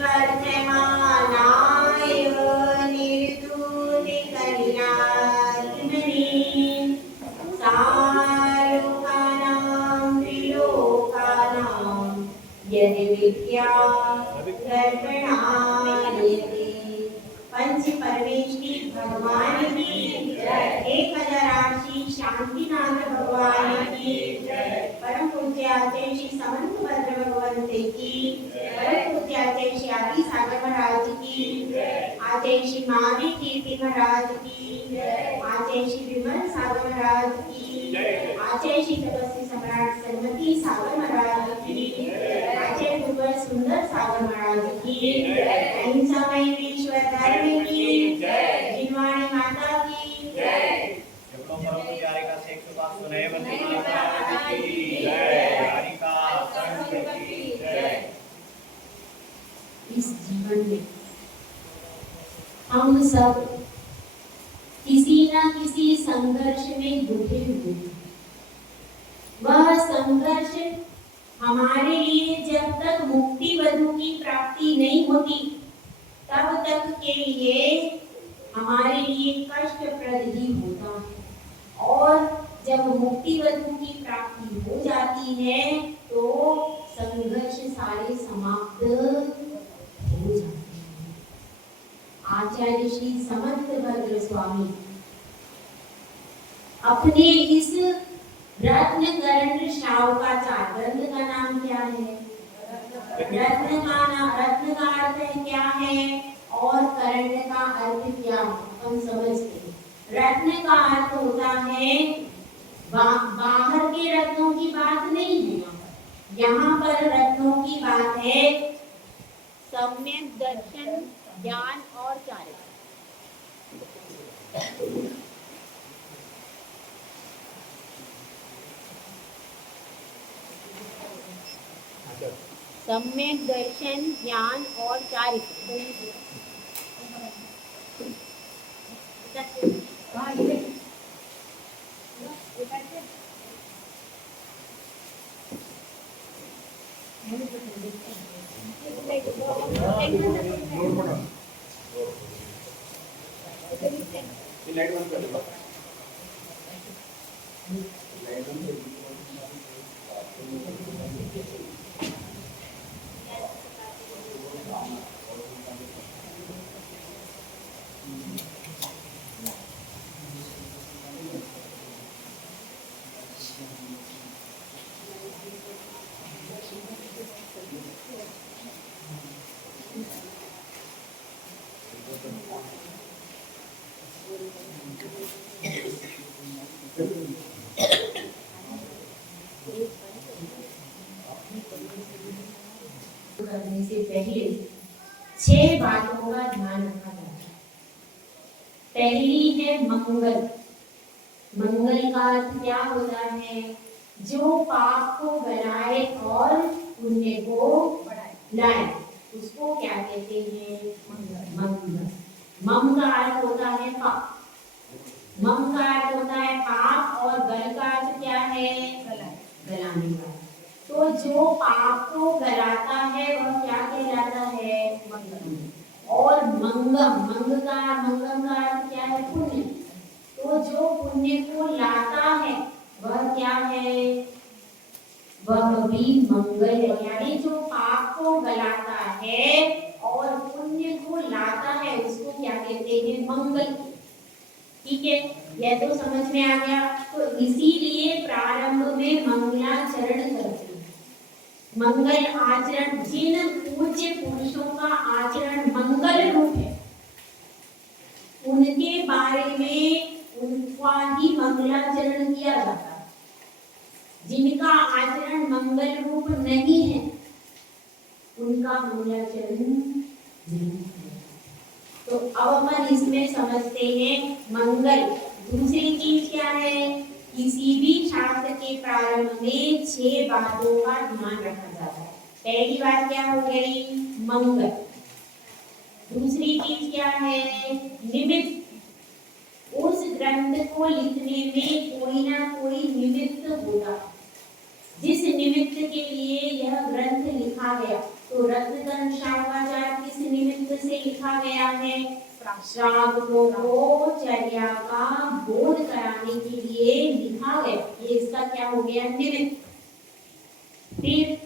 वर्धमानाय निर्धूतकल्याणमणे सालोकानां त्रिलोकानां यदि विद्या दर्पणायते। पंच परमेश्वरी भगवान की जय। 1008 शांतिनाथ भगवान की जय। परम पूज्य आचार्य श्री समंत भद्र भगवंत की, परम पूज्य आचार्य श्री आदि सागर महाराज की, आचार्य श्री मावी कीर्ति महाराज की, आचार्य श्री विमल सागर महाराज की, आचार्य श्री तपस्वी सम्राट सरमती सागर महाराज की, आचार्य गुरुवर सुंदर सागर महाराज की, अहिंसा मई विश्व धर्म की जय। जिनवाणी माता की जय। इस जीवन में हम सब किसी न किसी संघर्ष में डूबे हुए हैं। वह संघर्ष हमारे लिए जब तक मुक्ति वधु की प्राप्ति नहीं होती तब तक के लिए हमारे लिए कष्टप्रद ही होता है, और जब मुक्ति वधु की प्राप्ति हो जाती है तो संघर्ष सारे समाप्त हो जाते हैं। आचार्य श्री समर्थ भद्र स्वामी अपने इस रत्न गरंड शावकाचार, ग्रंथ का नाम क्या है? रत्न का अर्थ क्या है और करंड का अर्थ क्या है हम समझते हैं। रत्न का अर्थ होता है बाहर के रत्नों की बात नहीं है, यहाँ पर रत्नों की बात है सम्यक दर्शन, ज्ञान और चारित्र्य। सम्यक दर्शन, ज्ञान और चारित्र्य। करने से पहले 6 बातों का ध्यान रखा जाता है। पहली है मंगल। मंगल का अर्थ क्या होता है? जो पाप को गलाए और पुण्य को लाए, उसको क्या कहते हैं? मंगल। मम का अर्थ होता है पाप। मम का अर्थ होता है पाप, और गल का अर्थ क्या है? गलाने वाला। तो जो पाप को गलाता है वह क्या कहलाता है? मंगल। और मंगम का अर्थ क्या है? पुण्य। तो जो पुण्य को लाता है वह क्या है? वह भी मंगल है। यानी जो पाप को गलाता है और पुण्य को लाता है उसको क्या कहते हैं? मंगल। ठीक है, यह तो समझ में आ गया। तो इसीलिए प्रारंभ में मंगलाचरण करते हैं। मंगल आचरण, जिन पूज्य पुरुषों का आचरण मंगल रूप है उनके बारे में उनका ही मंगलाचरण किया जाता है। जिनका आचरण मंगल रूप नहीं है उनका मंगलाचरण नहीं है। तो अब अपन इसमें समझते हैं मंगल। दूसरी चीज क्या है? किसी भी शास्त्र के प्रारंभ में 6 बातों का ध्यान रखा जाता है। पहली बात क्या हो गई? मंगल। दूसरी चीज क्या है? निमित्त। उस ग्रंथ को लिखने में कोई ना कोई निमित्त होगा। जिस निमित्त के लिए यह ग्रंथ लिखा गया, तो रत्नगंज शावकाचार्य लिखा गया है? श्रावकों को चर्या का बोध कराने के लिए लिखा गया। ये इसका क्या हो गया? निमित्त। फिर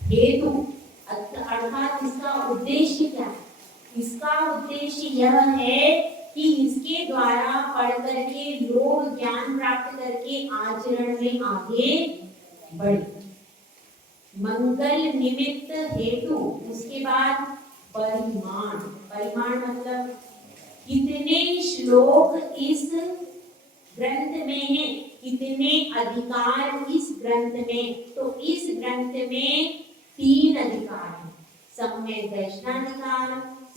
हेतु अर्थात इसका उद्देश्य क्या है? इसका उद्देश्य यह है कि इसके द्वारा पढ़ करके लोग ज्ञान प्राप्त करके आचरण में आगे बढ़े। मंगल निमित्त हेतु, उसके बाद परिमाण। परिमाण मतलब कितने श्लोक इस ग्रंथ में है, कितने अधिकार इस ग्रंथ में। तो इस ग्रंथ में 3 अधिकार है, सम्यक दर्शनाधिकार,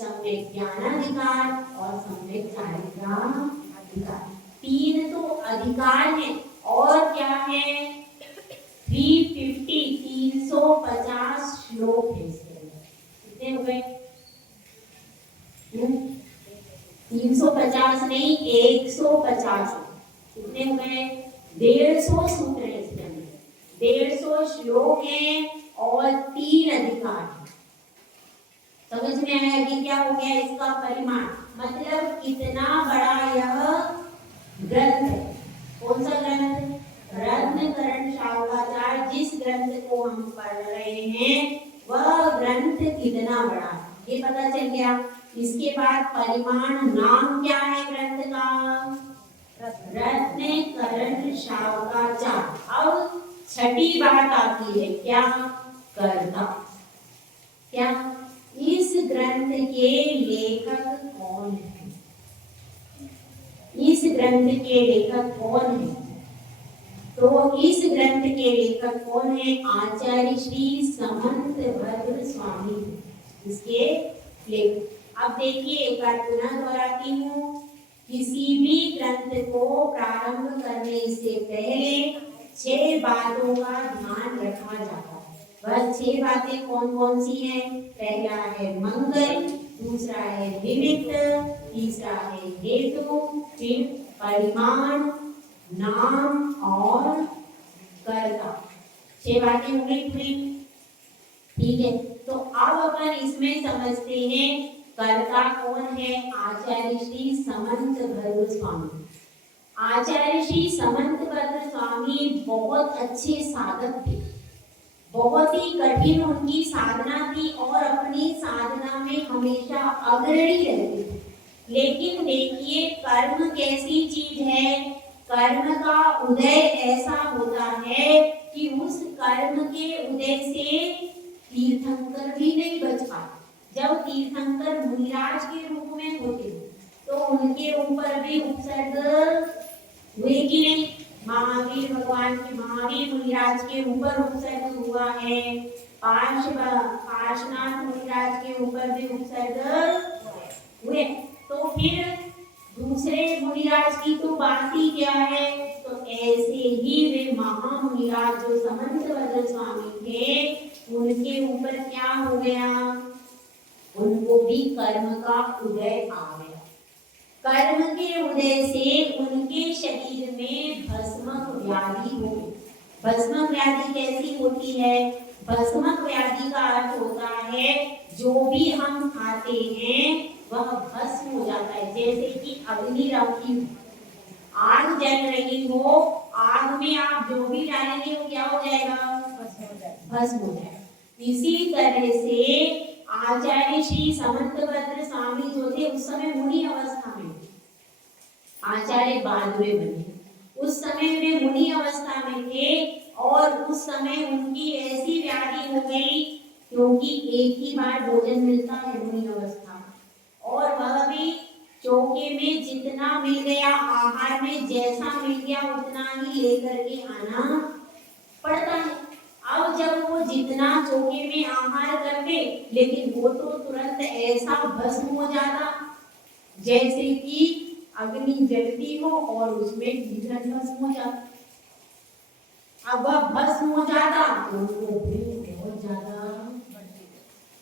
सम्यक ज्ञानाधिकार और सम्यक चारित्राधिकार। 3 तो अधिकार है। और क्या है? 350 श्लोक है इसके अंदर। कितने हो गए? 350 नहीं, 150। कितने हो गए? 150 सूत्र है इसके अंदर, 150 श्लोक है और 3 अधिकार है। समझ में आया कि क्या हो गया इसका परिमाण? मतलब कितना बड़ा यह ग्रंथ है। कौन सा ग्रंथ? रत्नकरण शावकाचार्य जिस ग्रंथ को हम पढ़ रहे हैं वह ग्रंथ कितना बड़ा है, ये पता चल गया। इसके बाद परिमाण, नाम क्या है ग्रंथ का? रत्नकरण शावकाचार्य। अब छठी बात आती है, क्या? कर्ता। क्या? इस ग्रंथ के लेखक कौन है? इस ग्रंथ के लेखक कौन है? तो इस ग्रंथ के लेखक कौन है? आचार्य श्री समंत भद्र स्वामी इसके लेखक। अब देखिए, एक बार पुनः दोहराती हूँ, किसी भी ग्रंथ को प्रारंभ करने से पहले 6 बातों का ध्यान रखा जाता है। वह 6 बातें कौन कौन सी हैं? पहला है मंगल, दूसरा है निमित्त, तीसरा है हेतु, फिर परिमाण, नाम और कर्ता। 6 बातें हो गई पूरी। ठीक है, तो अब अपन इसमें समझते हैं कर्ता कौन है? आचार्य श्री समंत भद्र स्वामी। आचार्य श्री समंत भद्र स्वामी बहुत अच्छे साधक थे। बहुत ही कठिन उनकी साधना थी और अपनी साधना में हमेशा अग्रणी रहते थे। लेकिन देखिए, कर्म कैसी चीज है? कर्म का उदय ऐसा होता है कि उस कर्म के उदय से तीर्थंकर भी नहीं बच पाते। जब तीर्थंकर मुनिराज के रूप में होते तो उनके ऊपर भी उपसर्ग हुए कि नहीं? महावीर भगवान के, महावीर मुनिराज के ऊपर उपसर्ग हुआ है, पार्श्वनाथ मुनिराज के ऊपर भी उपसर्ग हुए। तो फिर दूसरे मुनिराज की तो बात ही क्या है? तो ऐसे ही वे महामुनिराज जो समंत भद्र स्वामी थे, उनके ऊपर क्या हो गया? उनको भी कर्म का उदय आ गया। कर्म के उदय से उनके शरीर में भस्मक व्याधि हो गई। भस्मक व्याधि कैसी होती है? भस्मक व्याधि का अर्थ होता है जो भी हम खाते हैं वह भस्म हो जाता है। जैसे कि अग्नि रखी, आग जल रही हो, आग में आप जो भी डालेंगे वो क्या हो जाएगा? भस्म हो जाएगा। इसी तरह से आचार्य श्री समंत भद्र स्वामी जो थे उस समय मुनि अवस्था में, आचार्य बाद में बने, उस समय वे मुनि अवस्था में थे और उस समय उनकी ऐसी व्याधि हो गई, क्योंकि एक ही बार भोजन मिलता है मुनि अवस्था में, और वह भी चौके में जितना मिल गया, आहार में जैसा मिल गया उतना ही लेकर के आना पड़ता है। अब जब वो जितना चौके में आहार करते, लेकिन वो तो तुरंत ऐसा भस्म हो जाता जैसे कि अग्नि जलती हो और उसमें ईंधन भस्म हो जाता। अब वह भस्म हो जाता तो उनको बहुत ज्यादा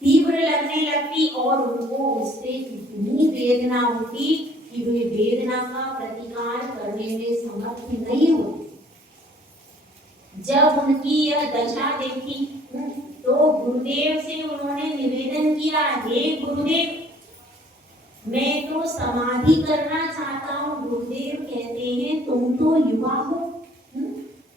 तीव्र लगने लगती और उनको उससे इतनी वेदना होती कि वे वेदना का प्रतिकार करने में समर्थ नहीं होते। जब उनकी यह दशा देखी तो गुरुदेव से उन्होंने निवेदन किया, हे गुरुदेव, मैं तो समाधि करना चाहता हूँ। गुरुदेव कहते हैं तुम तो युवा हो,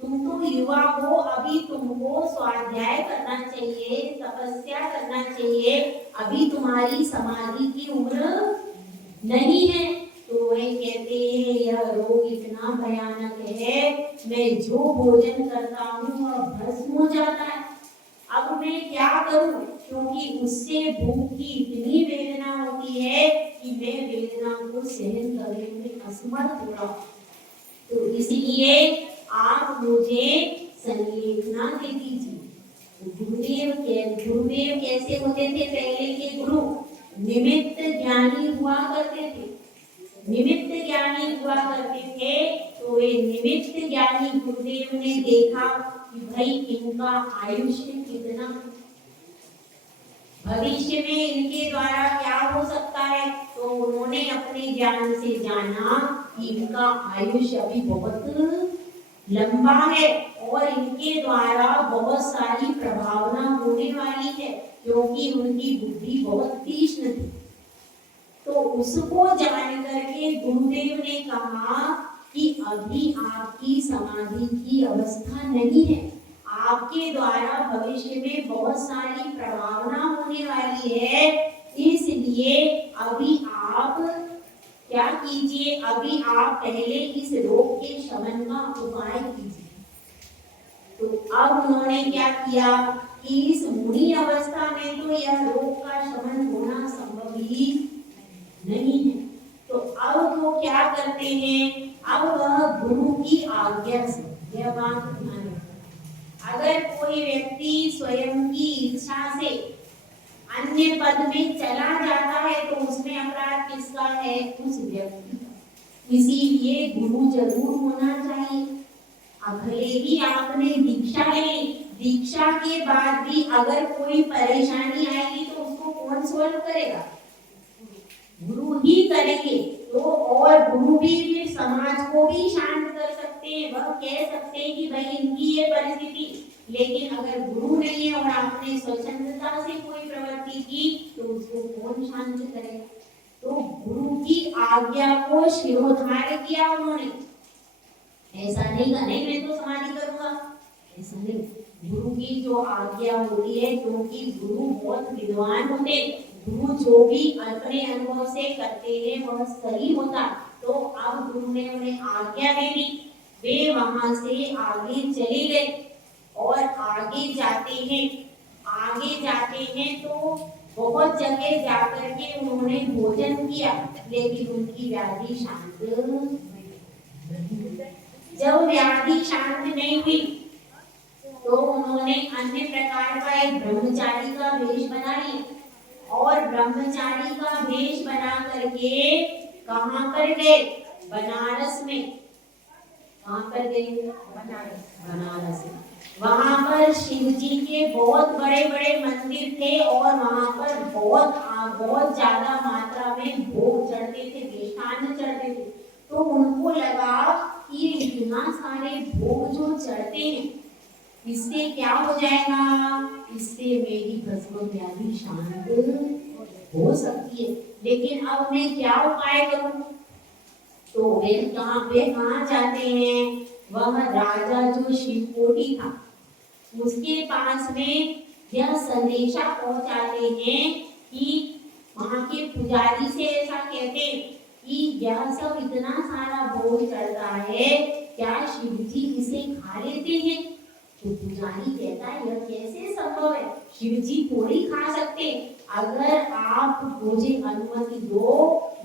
तुम तो युवा हो, अभी तुमको स्वाध्याय करना चाहिए, तपस्या करना चाहिए, अभी तुम्हारी समाधि की उम्र नहीं है। तो वे कहते हैं यह रोग इतना भयानक है, मैं जो भोजन करता हूँ वह भस्म हो जाता है। अब मैं क्या करूं, क्योंकि उससे भूख की इतनी वेदना होती है कि मैं वेदना को सहन करने में असमर्थ हो रहा हूं। तो इसलिए आप मुझे संलेखना दे दीजिए। गुरुदेव कैसे होते थे? पहले के गुरु निमित्त ज्ञानी हुआ करते थे, निमित्त ज्ञानी हुआ करते थे। तो वे निमित्त ज्ञानी गुरुदेव ने देखा कि भाई इनका आयुष्य कितना, भविष्य में इनके द्वारा क्या हो सकता है। तो उन्होंने अपने ज्ञान से जाना कि इनका आयुष्य अभी बहुत लंबा है और इनके द्वारा बहुत सारी प्रभावना होने वाली है, क्योंकि उनकी बुद्धि बहुत तीक्ष्ण थी। तो उसको जान करके गुरुदेव ने कहा कि अभी आपकी समाधि की अवस्था नहीं है, आपके द्वारा भविष्य में बहुत सारी प्रभावना होने वाली है, इसलिए अभी आप क्या कीजिए, अभी आप पहले इस रोग के शमन का उपाय कीजिए। तो अब उन्होंने क्या किया कि इस मुनि अवस्था में तो यह रोग का शमन होना संभव ही नहीं है। तो अब वो क्या करते हैं, अब वह गुरु की आज्ञा से, यह बात ध्यान रखना, अगर कोई व्यक्ति स्वयं की इच्छा से अन्य पद में चला जाता है तो उसमें अपराध किसका है? उस व्यक्ति का। इसीलिए गुरु जरूर होना चाहिए। भले ही आपने दीक्षा ली, दीक्षा के बाद भी अगर कोई परेशानी आएगी तो उसको कौन सॉल्व करेगा? गुरु ही करेंगे। तो और गुरु भी समाज को भी शांत कर सकते हैं, वह कह सकते हैं कि भाई इनकी ये परिस्थिति, लेकिन अगर गुरु नहीं है और आपने स्वच्छंदता से कोई प्रवृत्ति की तो उसको कौन शांत करेगा? तो गुरु की आज्ञा को शिरोधार्य किया उन्होंने। ऐसा नहीं कहा नहीं मैं तो समाधि करूंगा, ऐसा नहीं। गुरु की जो आज्ञा होती है, क्योंकि गुरु बहुत विद्वान होते, गुरु जो भी अपने अनुभव से करते हैं वह सही होता। तो अब गुरु ने उन्हें आज्ञा दे दी, वे वहां से आगे चले गए और आगे जाते हैं तो बहुत जगह जाकर के उन्होंने भोजन किया, लेकिन उनकी व्याधि शांत जब व्याधि शांत नहीं हुई तो उन्होंने अन्य प्रकार का एक ब्रह्मचारी का वेश बना लिया और ब्रह्मचारी का वेश बना करके कहां पर गए? बनारस में। कहां पर गए? बनारस में। वहां पर शिव जी के बहुत बड़े बड़े मंदिर थे और वहां पर बहुत ज्यादा मात्रा में भोग चढ़ते थे, मिष्ठान्न चढ़ते थे। तो उनको लगा कि इतना सारे भोग जो चढ़ते हैं इससे क्या हो जाएगा, इससे मेरी भस्म व्याधि शांत हो सकती है, लेकिन अब मैं क्या उपाय करूं? तो वे कहाँ जाते हैं? वह राजा जो शिवकोटी था उसके पास में यह संदेशा पहुंचाते हैं कि वहां के पुजारी से ऐसा कहते हैं कि यह सब इतना सारा भोग चढ़ता है, क्या शिव जी इसे खा लेते हैं? तो पुजारी कहता है यह कैसे संभव है, शिव जी थोड़ी खा सकते, अगर आप मुझे अनुमति दो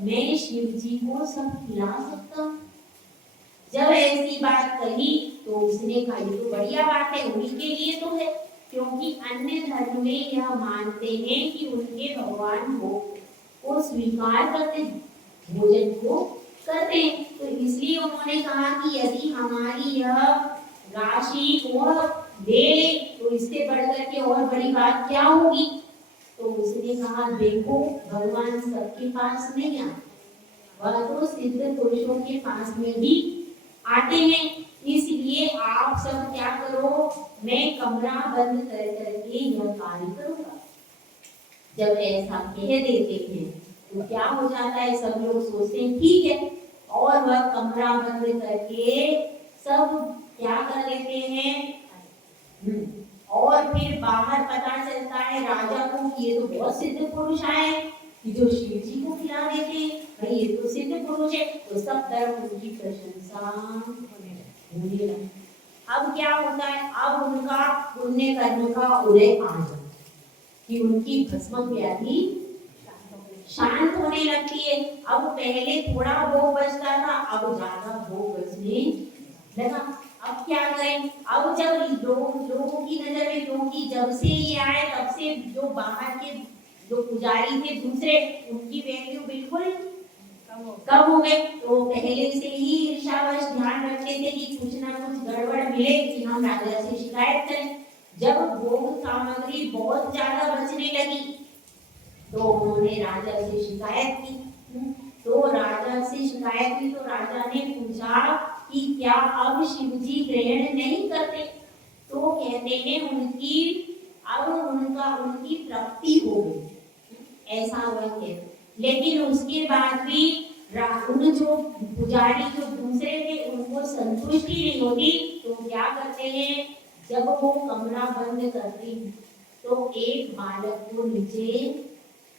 मैं शिव जी को सब खिला सकता हूँ। जब ऐसी बात कही तो उसने कहा ये तो बढ़िया बात है, उन्हीं के लिए तो है, क्योंकि अन्य धर्म में यह मानते हैं कि उनके भगवान को स्वीकार करते हैं, भोजन को करते हैं। तो इसलिए उन्होंने कहा कि यदि हमारी यह राशि वह दे ले तो इससे बढ़कर के और बड़ी बात क्या होगी। तो उसने कहा देखो भगवान सबके पास नहीं आते, वह तो सिद्ध पुरुषों के पास में भी आते हैं, इसलिए आप सब क्या करो, मैं कमरा बंद कर करके यह कार्य करूंगा। जब ऐसा कह देते हैं तो क्या हो जाता है, सब लोग सोचते हैं ठीक है, और वह कमरा बंद करके सब क्या कर लेते हैं। और फिर बाहर पता चलता है राजा को कि ये तो बहुत सिद्ध पुरुष आए कि जो शिव जी को खिला देते, भाई ये तो सिद्ध पुरुष है। तो सब तरफ उनकी प्रशंसा होने लगी। अब क्या होता है, अब उनका पुण्य कर्म का उदय आ जाता है कि उनकी भस्म व्याधि शांत होने लगती है। अब पहले थोड़ा भोग बचता था, अब ज्यादा भोग बचने लगा। अब क्या करें, अब जब लोगों की नजर में, क्योंकि जब से ये आए तब से जो बाहर के जो पुजारी थे दूसरे, उनकी वैल्यू बिल्कुल कम हो गई। तो पहले से ही ईर्ष्यावश ध्यान रखते थे कि कुछ ना कुछ गड़बड़ मिले कि हम राजा से शिकायत करें। जब भोग सामग्री बहुत ज्यादा बचने लगी तो उन्होंने राजा से शिकायत की। तो राजा से शिकायत की तो राजा ने पूछा कि क्या अब शिव जी ग्रहण नहीं करते। तो कहते हैं उनकी तृप्ति हो गई, ऐसा वह कहते। लेकिन उसके बाद भी उन जो पुजारी जो दूसरे थे उनको संतुष्टि नहीं होती। तो क्या करते हैं, जब वो कमरा बंद करते हैं तो एक बालक को नीचे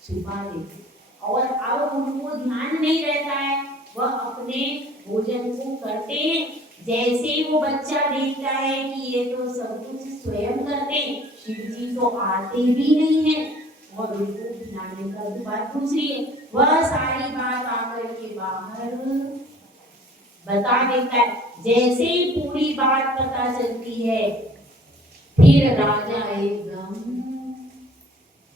छुपा देते, और अब उनको ध्यान नहीं रहता है, वह अपने भोजन को करते हैं। जैसे ही वो बच्चा देखता है कि ये तो सब कुछ स्वयं करते, शिव जी तो आते भी नहीं है, और उनको खिलाने का तो बात दूसरी है, वह सारी बात आकर के बाहर बता देता है। जैसे ही पूरी बात पता चलती है, फिर राजा एकदम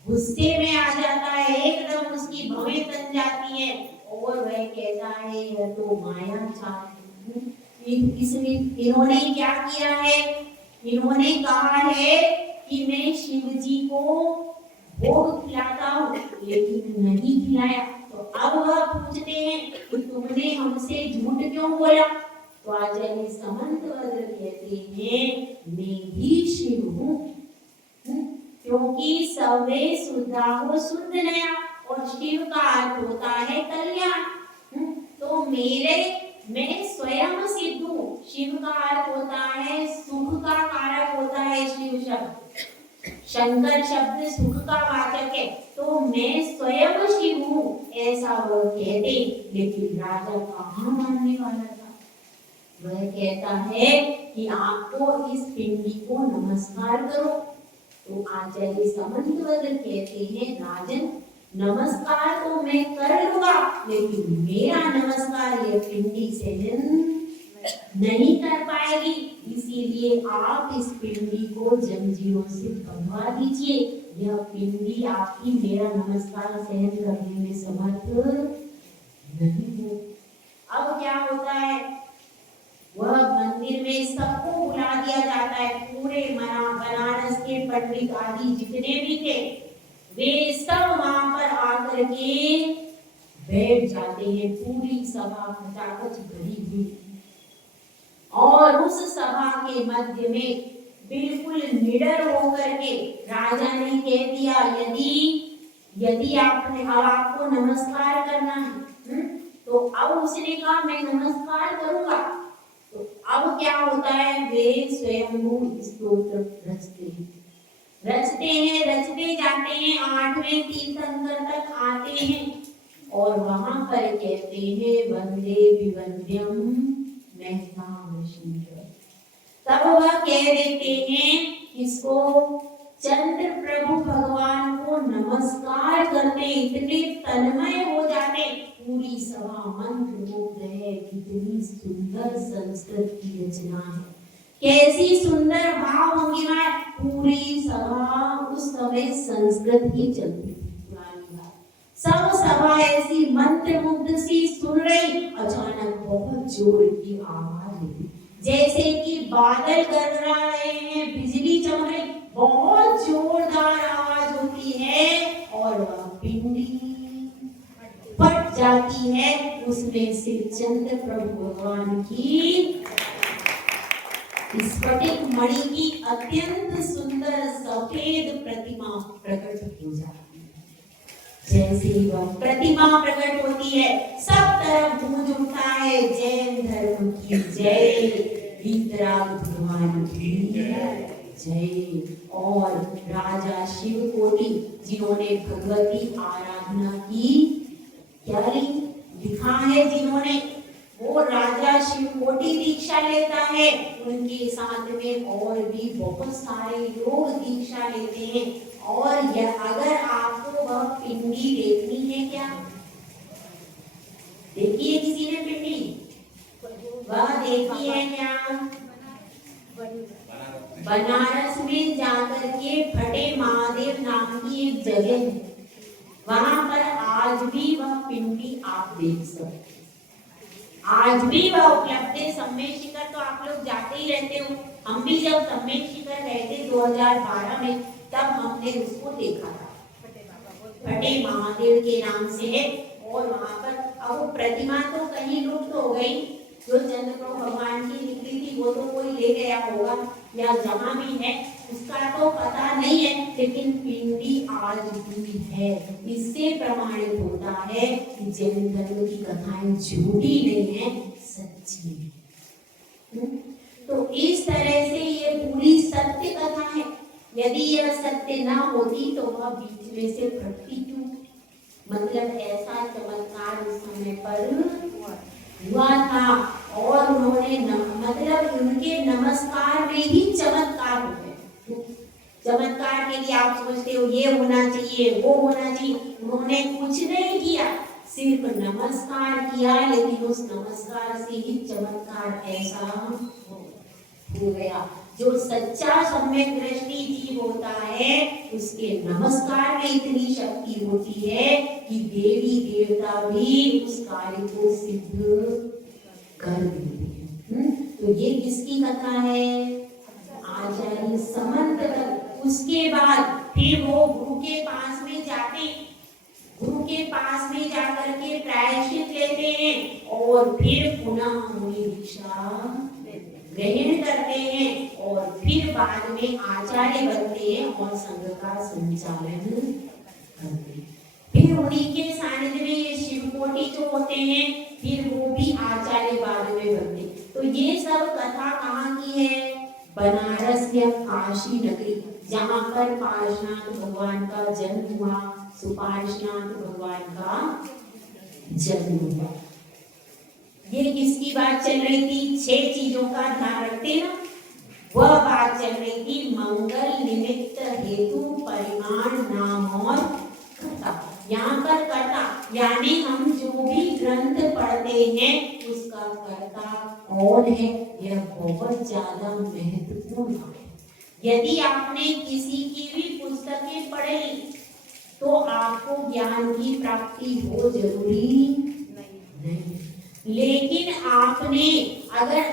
गुस्से में आ जाता है, एकदम उसकी भवें तन जाती है, और वह कहता है यह तो माया चाल। इसमें इन्होंने क्या किया है, इन्होंने कहा है कि मैं शिव जी को भोग खिलाता हूँ, लेकिन नहीं खिलाया। तो अब वह पूछते हैं कि तुमने हमसे झूठ क्यों बोला। तो आचार्य समंतवज्र कहते हैं मैं ही शिव हूँ, क्योंकि सवे शुद्धा हो शुद्ध नया, और शिव का अर्थ होता है कल्याण। तो मैं स्वयं सिद्ध हूँ। शिव का अर्थ होता है सुख का कारक होता है शिव शब्द, शंकर शब्द सुख का वाचक है। तो मैं स्वयं शिव हूँ, ऐसा वह कहते। लेकिन राजा कहाँ मानने वाला था। वह कहता है कि आपको इस पिंडी को नमस्कार करो। तो आचार्य समंतवज्र कहते हैं राजन, नमस्कार तो मैं कर लूंगा, लेकिन मेरा नमस्कार यह पिंडी सहन नहीं कर पाएगी। इसीलिए आप इस पिंडी को जंजीरों से बंधवा दीजिए। यह पिंडी आपकी मेरा नमस्कार सहन करने में समर्थ नहीं हो। अब क्या होता है, वह मंदिर में सबको बुला दिया जाता है। पूरे बनारस के पंडित आदि जितने भी थे, वे सब वहां पर आकर के बैठ जाते हैं। पूरी सभा खचाखच भरी हुई, और उस सभा के मध्य में बिल्कुल निडर होकर के राजा ने कह दिया, यदि आपको नमस्कार करना है, तो अब उसने कहा मैं नमस्कार करूंगा। तो अब क्या होता है, वे स्वयं स्तोत्र रचते जाते हैं। 8वें तीर्थंकर तक आते हैं, और वहां पर कहते हैं वंदे विवंद्यम महताम शिव। तब वह कह देते हैं इसको, चंद्र प्रभु भगवान को नमस्कार करते इतने तन्मय हो जाते, पूरी सभा मंत्रमुग्ध है। कितनी सुंदर संस्कृत की रचना है, कैसी सुंदर भाव होंगी। पूरी सभा उस समय संस्कृत ही चलती थी, पुरानी बात। सब सभा ऐसी मंत्रमुग्ध सी सुन रही। अचानक बहुत जोर की आवाज हुई, जैसे कि बादल गरजा रहे हैं, बिजली चमक रही, बहुत जोरदार आवाज होती है, और वह पिंडी फट जाती है। उसमें से चंद्र प्रभु भगवान की स्फटिक मणि की अत्यंत सुंदर सफेद प्रतिमा प्रकट हो जाती है। जैसे वह प्रतिमा प्रकट होती है, सब तरफ गूंज उठता है जैन धर्म की जय, वीतराग भगवान की जय। और राजा शिव कोटि जिन्होंने भगवती आराधना की, क्या लिखा है, जिन्होंने वो राजा शिव कोटि दीक्षा लेता है, उनके साथ में और भी बहुत सारे लोग दीक्षा लेते हैं। और यह अगर आपको वह पिंडी देखनी है, क्या देखी है किसी ने पिंडी? वह देखी है क्या? बनारस में जाकर के फटे महादेव नाम की एक जगह है, वहां पर आज भी वह पिंडी आप देख सकते, आज भी वह उपलब्ध है। सम्मेद शिखर तो आप लोग जाते ही रहते हो, हम भी जब सम्मेद शिखर गए थे 2012 में, तब हमने उसको देखा था, फटे महादेव के नाम से है। और वहां पर अब वो प्रतिमा तो कहीं लुप्त हो गई, जो चंद्रप्रभु भगवान की निकली थी वो तो कोई ले गया होगा, या जहां भी है उसका तो पता नहीं है, लेकिन पिंडी आज भी है। इससे प्रमाणित होता है कि जैन धर्म की कथाएं झूठी नहीं है, सच्ची है। तो इस तरह से ये पूरी सत्य कथा है। यदि यह सत्य ना होती तो वह बीच में से फटती क्यों? मतलब ऐसा चमत्कार उस समय पर हुआ था, और उन्होंने मतलब उनके नमस्कार में ही चमत्कार होते हैं। चमत्कार के लिए आप सोचते हो ये होना चाहिए, वो होना चाहिए, उन्होंने कुछ नहीं किया, सिर्फ नमस्कार किया, लेकिन उस नमस्कार से ही चमत्कार ऐसा हो गया। जो सच्चा सम्यक दृष्टि जीव होता है, उसके नमस्कार में इतनी शक्ति होती है कि देवी देवता भी उस कार्य को सिद्ध कर देते हैं। तो ये किसकी कथा है? आचार्य समंत। उसके बाद फिर वो गुरु के पास में जाते, गुरु के पास में जाकर के प्रायश्चित लेते हैं, और फिर पुनः मुनि दीक्षा ग्रहण करते हैं, और फिर बाद में आचार्य बनते हैं और संघ का संचालन करते हैं। फिर उन्हीं के सानिध्य में ये शिवकोटि जो होते हैं, फिर वो भी आचार्य बाद में बनते। तो ये सब कथा कहाँ की है? बनारस या काशी नगरी, जहाँ पर पार्श्वनाथ भगवान का जन्म हुआ, सुपार्श्वनाथ भगवान का जन्म हुआ। ये किसकी बात चल रही थी? 6 चीजों का ध्यान रखते ना, वह बात चल रही थी मंगल निमित्त हेतु परिमाण नाम और कर्ता। यहाँ पर कर्ता यानी हम जो भी ग्रंथ पढ़ते हैं उसका कर्ता कौन है, यह बहुत ज्यादा महत्वपूर्ण है। यदि आपने किसी की भी पुस्तकें पढ़ी तो आपको ज्ञान की प्राप्ति हो जरूरी नहीं, लेकिन आपने अगर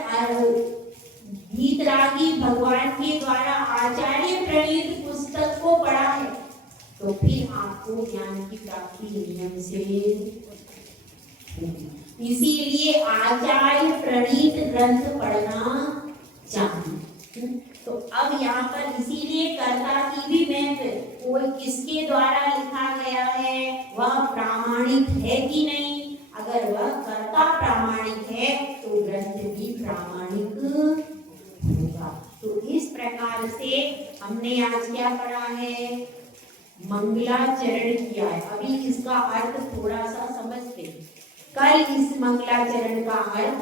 गीतरागी भगवान के द्वारा आचार्य प्रणीत पुस्तक को पढ़ा है तो फिर आपको ज्ञान की प्राप्ति नियम से होगी। इसीलिए आचार्य प्रणीत ग्रंथ पढ़ना चाहिए। तो अब यहाँ पर इसीलिए कर्ता की भी महत्व, कोई किसके द्वारा लिखा गया है, वह प्रामाणिक है कि नहीं। अगर वह कर्ता प्रामाणिक है तो ग्रंथ भी प्रामाणिक होगा। तो इस प्रकार से हमने आज क्या पढ़ा है? मंगलाचरण किया है। अभी इसका अर्थ थोड़ा सा समझते हैं। कल इस मंगलाचरण का अर्थ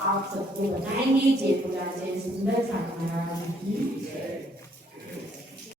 आप सबको बताएंगे। जय बोला जय सुंदर सा महाराज।